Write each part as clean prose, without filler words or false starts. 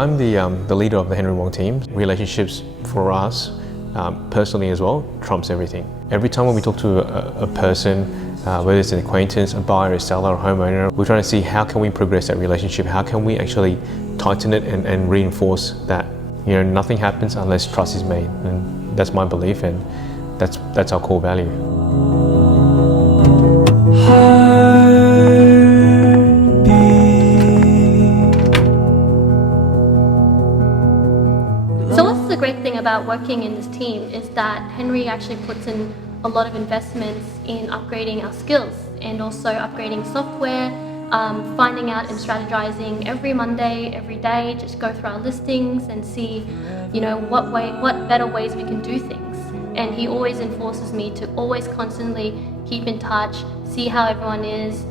I'm the leader of the Henry Wong team. Relationships for us, personally as well, trumps everything. Every time when we talk to a person, whether it's an acquaintance, a buyer, a seller, a homeowner, we're trying to see how can we progress that relationship, how can we actually tighten it and reinforce that. You know, nothing happens unless trust is made, and that's my belief, and that's our core value. So what's the great thing about working in this team is that Henry actually puts in a lot of investments in upgrading our skills and also upgrading software, finding out and strategizing every Monday, every day, just go through our listings and see, you know, what better ways we can do things. And he always enforces me to always constantly keep in touch, see how everyone is.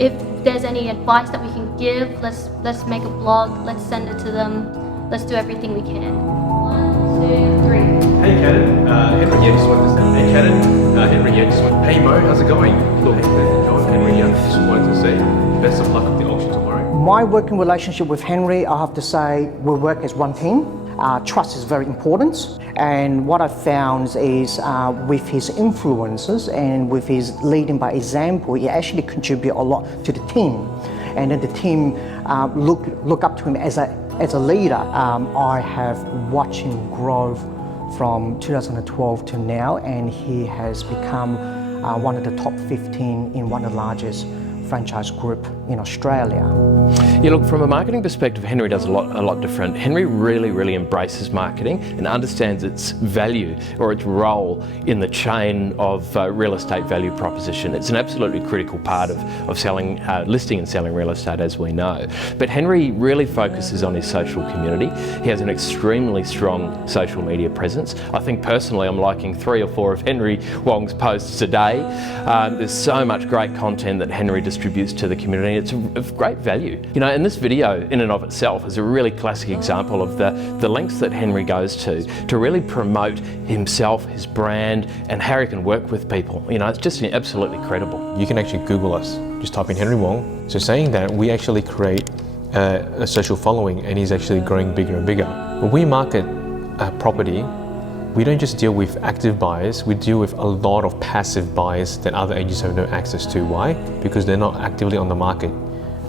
If there's any advice that we can give, let's make a blog, let's send it to them. Let's do everything we can. 1, 2, 3. Hey Caden, Henry here, just wanted to say. Hey Caden, Henry here, just wanted. Hey Mo, how's it going? Look, John, Henry here, just wanted to say, best of luck with the auction tomorrow. My working relationship with Henry, I have to say, we work as one team. Trust is very important, and what I've found is with his influences and with his leading by example, he actually contributes a lot to the team, and then the team look up to him as a leader. I have watched him grow from 2012 to now, and he has become one of the top 15 in one of the largest franchise group in Australia. Yeah, look, from a marketing perspective, Henry does a lot different. Henry really embraces marketing and understands its value or its role in the chain of real estate value proposition. It's an absolutely critical part of selling, listing and selling real estate, as we know. But Henry really focuses on his social community. He has an extremely strong social media presence. I think personally I'm liking 3 or 4 of Henry Wong's posts a day. There's so much great content that Henry distributes to the community. It's of great value. You know, and this video in and of itself is a really classic example of the lengths that Henry goes to really promote himself, his brand, and how he can work with people. You know, it's just absolutely credible. You can actually Google us, just type in Henry Wong. So saying that, we actually create a social following, and he's actually growing bigger and bigger. When we market a property, we don't just deal with active buyers, we deal with a lot of passive buyers that other agents have no access to. Why? Because they're not actively on the market,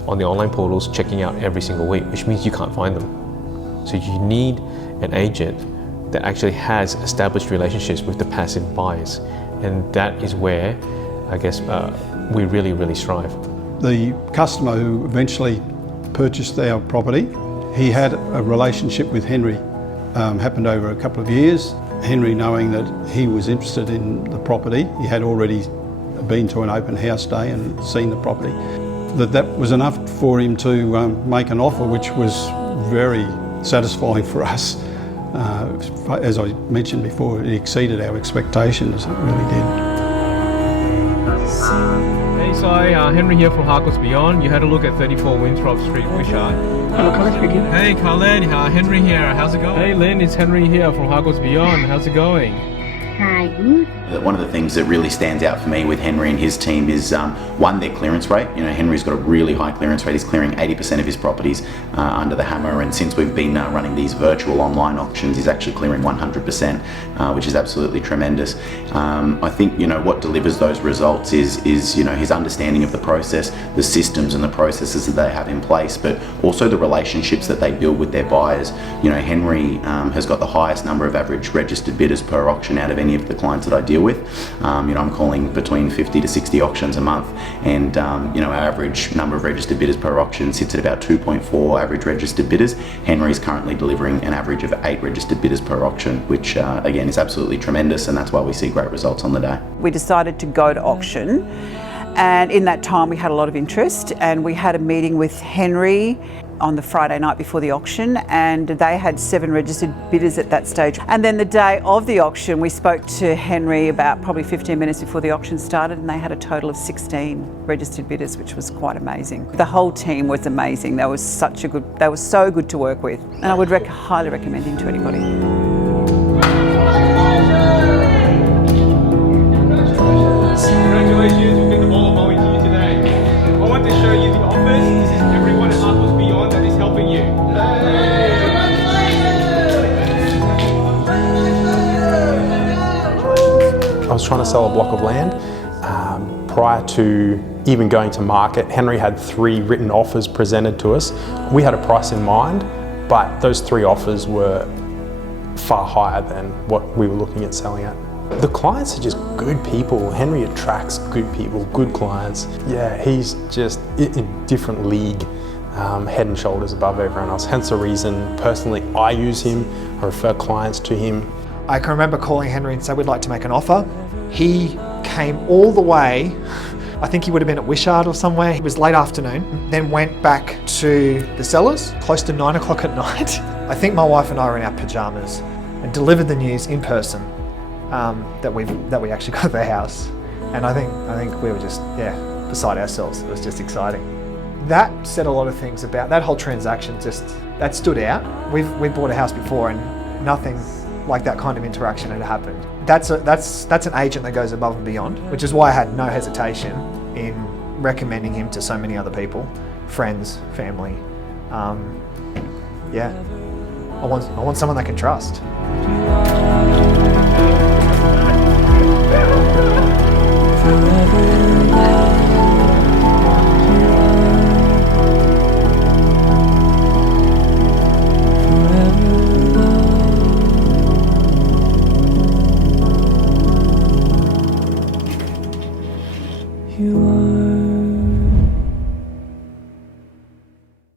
on the online portals, checking out every single week, which means you can't find them. So you need an agent that actually has established relationships with the passive buyers. And that is where, I guess, we really strive. The customer who eventually purchased our property, he had a relationship with Henry. Happened over a couple of years. Henry, knowing that he was interested in the property, he had already been to an open house day and seen the property, that was enough for him to make an offer which was very satisfying for us. As I mentioned before, it exceeded our expectations, it really did. Hey Si, Henry here from Harcourts Beyond. You had a look at 34 Winthrop Street, Wishart. Hello, Colin speaking. Hey Colin, Henry here, how's it going? Hey Lynn, it's Henry here from Harcourts Beyond, how's it going? Hi, good. One of the things that really stands out for me with Henry and his team is one, their clearance rate. You know, Henry's got a really high clearance rate. He's clearing 80% of his properties under the hammer, and since we've been running these virtual online auctions, he's actually clearing 100%, which is absolutely tremendous. I think, you know, what delivers those results is you know, his understanding of the process, the systems and the processes that they have in place, but also the relationships that they build with their buyers. You know, Henry has got the highest number of average registered bidders per auction out of any of the clients that I deal with. You know, I'm calling between 50 to 60 auctions a month, and you know, our average number of registered bidders per auction sits at about 2.4 average registered bidders. Henry's currently delivering an average of 8 registered bidders per auction, which again is absolutely tremendous, and that's why we see great results on the day. We decided to go to auction, and in that time we had a lot of interest, and we had a meeting with Henry on the Friday night before the auction, and they had 7 registered bidders at that stage. And then the day of the auction, we spoke to Henry about probably 15 minutes before the auction started, and they had a total of 16 registered bidders, which was quite amazing. The whole team was amazing. They were so good to work with, and I would highly recommend him to anybody. Congratulations, we've got the ball rolling to you today. I want to show you the office. This is everyone at Harcourts Beyond that is helping you. sell a block of land. Prior to even going to market, Henry had 3 written offers presented to us. We had a price in mind, but those 3 offers were far higher than what we were looking at selling at. The clients are just good people. Henry attracts good people, good clients. Yeah, he's just in a different league, head and shoulders above everyone else. Hence the reason, personally, I use him, I refer clients to him. I can remember calling Henry and saying we'd like to make an offer. He came all the way, I think he would have been at Wishart or somewhere. It was late afternoon, then went back to the sellers, close to 9 o'clock at night. I think my wife and I were in our pajamas and delivered the news in person that we actually got the house. And I think we were just, beside ourselves. It was just exciting. That said a lot of things about that whole transaction. That stood out. We've bought a house before and nothing like that kind of interaction had happened. That's an agent that goes above and beyond, which is why I had no hesitation in recommending him to so many other people, friends, family. I want someone they can trust.